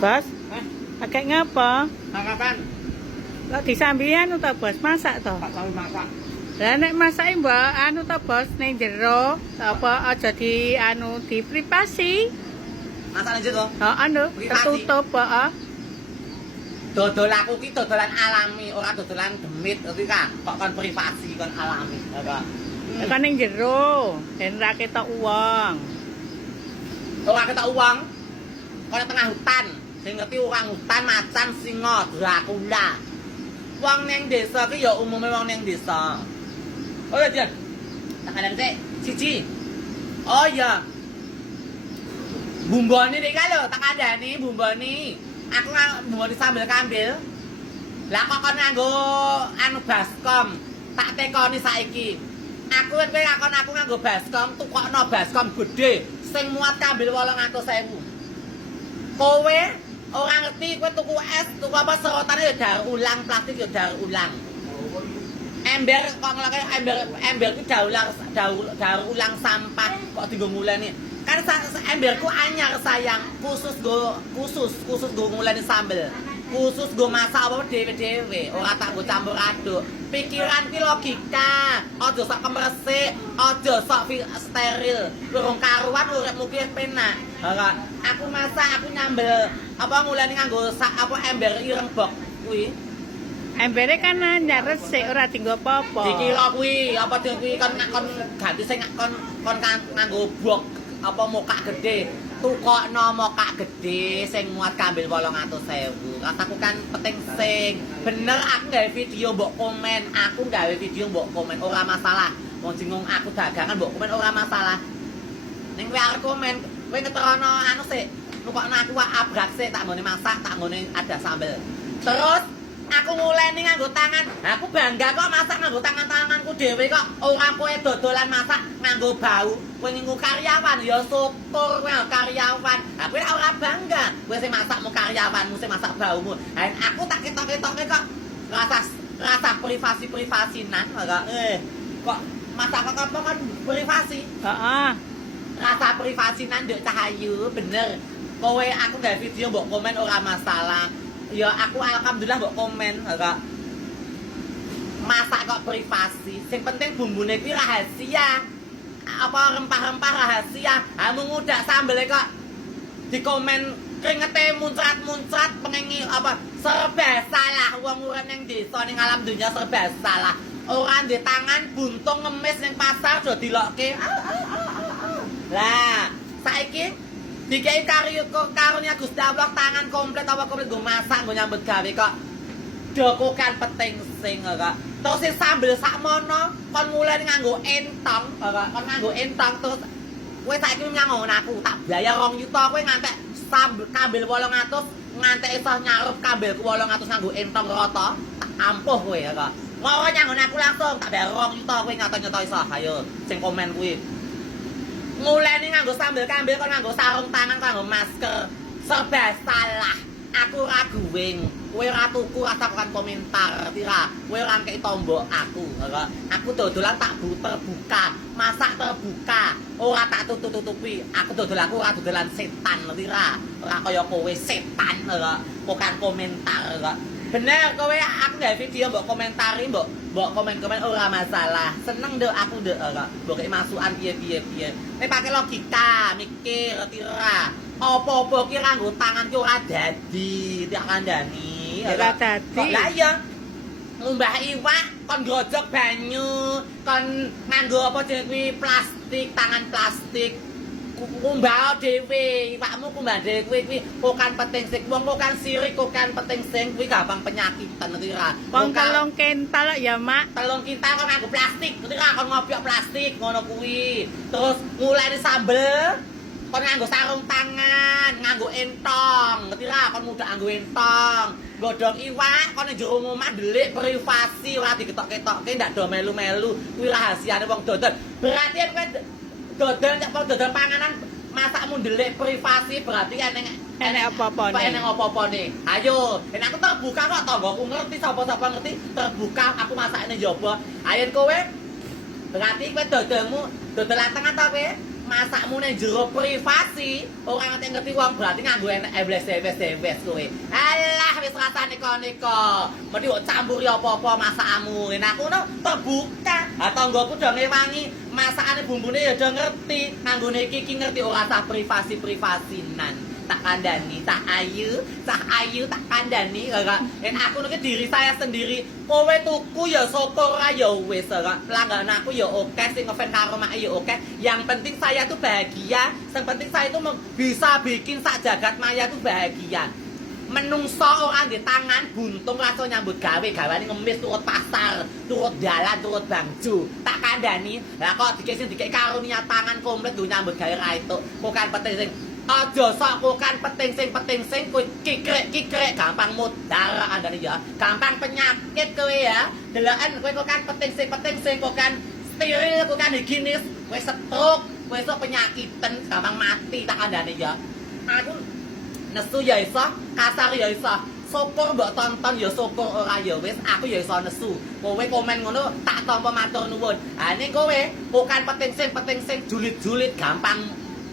Bos, Hah? pakai ngapa? Makapan? Lah disambi anu ta, Bos? Masak to. Pak tahu masak. Lah nek masake Mbak anu ta, Bos, ning jero apa aja di anu di privasi. Masak aja toh. Ha anu tertutup, heeh. Dodol aku ki dodolan alami, ora dodolan demit, ngerti ka? Kok kon privasi kon alami, ya kok. Hmm. Kan ning jero, ben ra ketok uang. Ora ketok uang. Kon tengah hutan. Sing ngerti orang hutan macan singa Dracula. Wong ning desa ki ya umume wong ning desa. Oh ya, Jan. Tak siji. Oh iya. Bumbone nek lho, tak kandhani bumbone. Aku bumbone sambel kambil. Lah kok kon nganggo anu baskom. Tak tekoni saiki. Aku kowe ngakon aku nganggo baskom, tukokno baskom gede sing muat kambil 800.000. Kowe ora ngerti kowe tuku es, tuku apa serotane ya daur ulang, plastik ya daur ulang. Ember kok ngelake ember ember ku daur ulang daur, ulang sampah kok dienggo nguleni. Kan emberku anyar sayang, khusus go khusus khusus go nguleni sambel. Khusus go masak apa dhewe-dhewe, ora tak go campur aduk. Pikiran ki logika, aja sok kemresik, aja sok steril. Durung karuan uripmu ki penak. Ora, aku masak, aku nyambel apa nguleni nganggo sak apa ember ireng bok kuwi. Embere kan anyar resik ora dienggo apa-apa. Dikira kuwi apa dhewe kuwi kon kon ganti sing kon kon kan- nganggo bok apa mokak gede. Tukokno mokak gede sing muat kambil 800.000. Rasaku kan penting sing. Bener aku gawe video mbok komen, aku gawe video mbok komen ora masalah. Wong jingung aku dagangan mbok komen ora masalah. Ning kowe arep komen, kowe ngeterono anu sik. Nukokno aku wak abrak sik tak nggone masak, tak nggone ada sambel. Terus aku nguleni nganggo tangan. Aku bangga kok masak nganggo tangan-tanganku dhewe kok. Ora kowe dodolan masak nganggo bau. Kowe nginggu karyawan ya kowe nganggo karyawan. Aku ora bangga. Kowe sing masakmu karyawanmu sing masak baumu. Ha aku tak ketok-ketoke kok rasa rasa privasi-privasinan kok eh kok masak kok apa kan privasi Heeh. rasa privasinan ndek cahayu bener kowe aku gawe video mbok komen ora masalah ya aku alhamdulillah mbok komen ora masak kok privasi. Sing penting bumbune kuwi rahasia. Apa rempah-rempah rahasia. Ha ngudak sambele kok di komen kringete muncrat-muncrat pengengi apa serba salah wong urip ning desa ning alam dunia serba salah ora di tangan buntung ngemis ning pasar do dilokke. Ah, ah, ah. lah saiki dikai karyo karunia Gusti Allah tangan komplit apa komplit? Gue masak gue nyambut gawe kok. Dokokan peting sing kok terus sing sambel sakmono kon mulai nganggo entong kok kon nganggo entong terus kowe saiki nyanggon aku tak bayar 2 juta kowe ngantek sambel kambil 800 ngantek iso nyarup kambilku 800 nganggo entong rata. Ampuh kowe kok Mau nyanggon aku langsung tak bayar 2 juta kowe nyata-nyata iso. Ayo sing komen kuwi nguleni nganggo sambel kambil kon nganggo sarung tangan kon nganggo masker. Serba salah aku ora guwing kowe ora tuku rasa kan komentar. Tira kowe ora kei tombok aku ora aku dodolan tak bu terbuka. Masak terbuka. Ora tak tutup-tutupi. Aku dodol aku ora dodolan setan tira. Ora kaya kowe setan ora bukan komentar ora bener kowe aku gawe video mbok komentari mbok mbok komen-komen ora masalah. Seneng deh aku deh ora. Mbok kei masukan piye piye nek pakai logika mikir tira apa-apa ki nganggo tangan ki ora dadi tak kandhani Ora dadi. Lah iya ngumbah iwak kon grojok banyu kon nganggo apa jenenge kuwi plastik tangan plastik kumbah dhewe iwakmu kumbah dhewe kuwi kuwi kokan penting sing wong kokan sirik kokan penting sing kuwi gampang penyakitan ngerti ra Wong telung kental ya, Mak. telung kita kon nganggo plastik ngerti ra kon ngopiok plastik ngono kuwi. Terus mulai sambel kon nganggo sarung tangan nganggo entong ngerti ra kon mudah nganggo entong. Godhong iwak kon ning omah delik privasi ora diketok-ketokke ndak do melu-melu. Kuwi rahasiane wong dodol. Berarti kowe dodol nek wong dodol panganan masakmu delik privasi berarti eneng Enek apa-apa Kok nih? eneng apa-apa nih? Ayo, dan aku terbuka kok tonggoku ngerti sapa-sapa ngerti terbuka aku masakne njaba. Ayo kowe berarti kowe dodolmu dodolan tengah ta kowe? masakmu nang jero privasi, ora ngerti ngerti wong berarti nganggo enek ebles ebles ebles kowe. Alah wis rasane niko-niko. Mesti kok campuri apa-apa masakmu. Nah aku no terbuka. Ha tanggoku do ngewangi masakane bumbune ya do ngerti. Nganggone iki ngerti ora sah privasi-privasinan. tak kandani, tak ayu, tak ayu, tak kandani, ora. En aku nek diri saya sendiri, kowe tuku ya sapa ora ya wis ora. Pelanggan aku ya oke, sing ngefans karo mak ya oke. Yang penting saya tuh bahagia, yang penting saya itu bisa bikin sak jagat maya tuh bahagia. Menungso ora di tangan buntung langsung nyambut gawe. Gawane ngemis turut pasar turut dalan turut bangju. Tak kandani lah kok dikek sing dikek karunia tangan komplit do nyambut gawe ra itu kok kan penting sing aja sok kok kan penting sing penting sing kowe kikrek kikrek. Gampang mudar andane ya. Gampang penyakit kowe ya. Deloken kowe kok kan penting sing penting sing kok kan steril kok kan higienis. Kowe stroke kowe sok penyakitan gampang mati. Tak kandani ya. Aku nesu ya iso, kasar ya iso. Syukur mbok tonton ya syukur ora ya wis, aku ya iso nesu. Kowe komen ngono tak tampa matur nuwun. Ha ning kowe bukan penting sing penting sing julit-julit gampang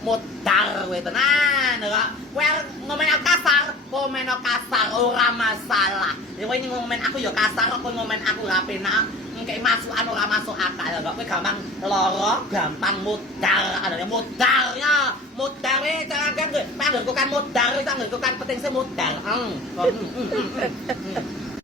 modar kowe tenan ora. Kowe ngomen aku kasar, komen kasar ora masalah. Ya kowe ngomen aku ya kasar, kowe ngomen aku ora penak. Engke masukan ora masuk akal kok kowe gampang lara, gampang modar, adane modar ya. Modar e jangan kan kowe. Pangger kok kan modar, pangger kok kan penting modar. Hmm. Hmm, hmm, hmm, hmm.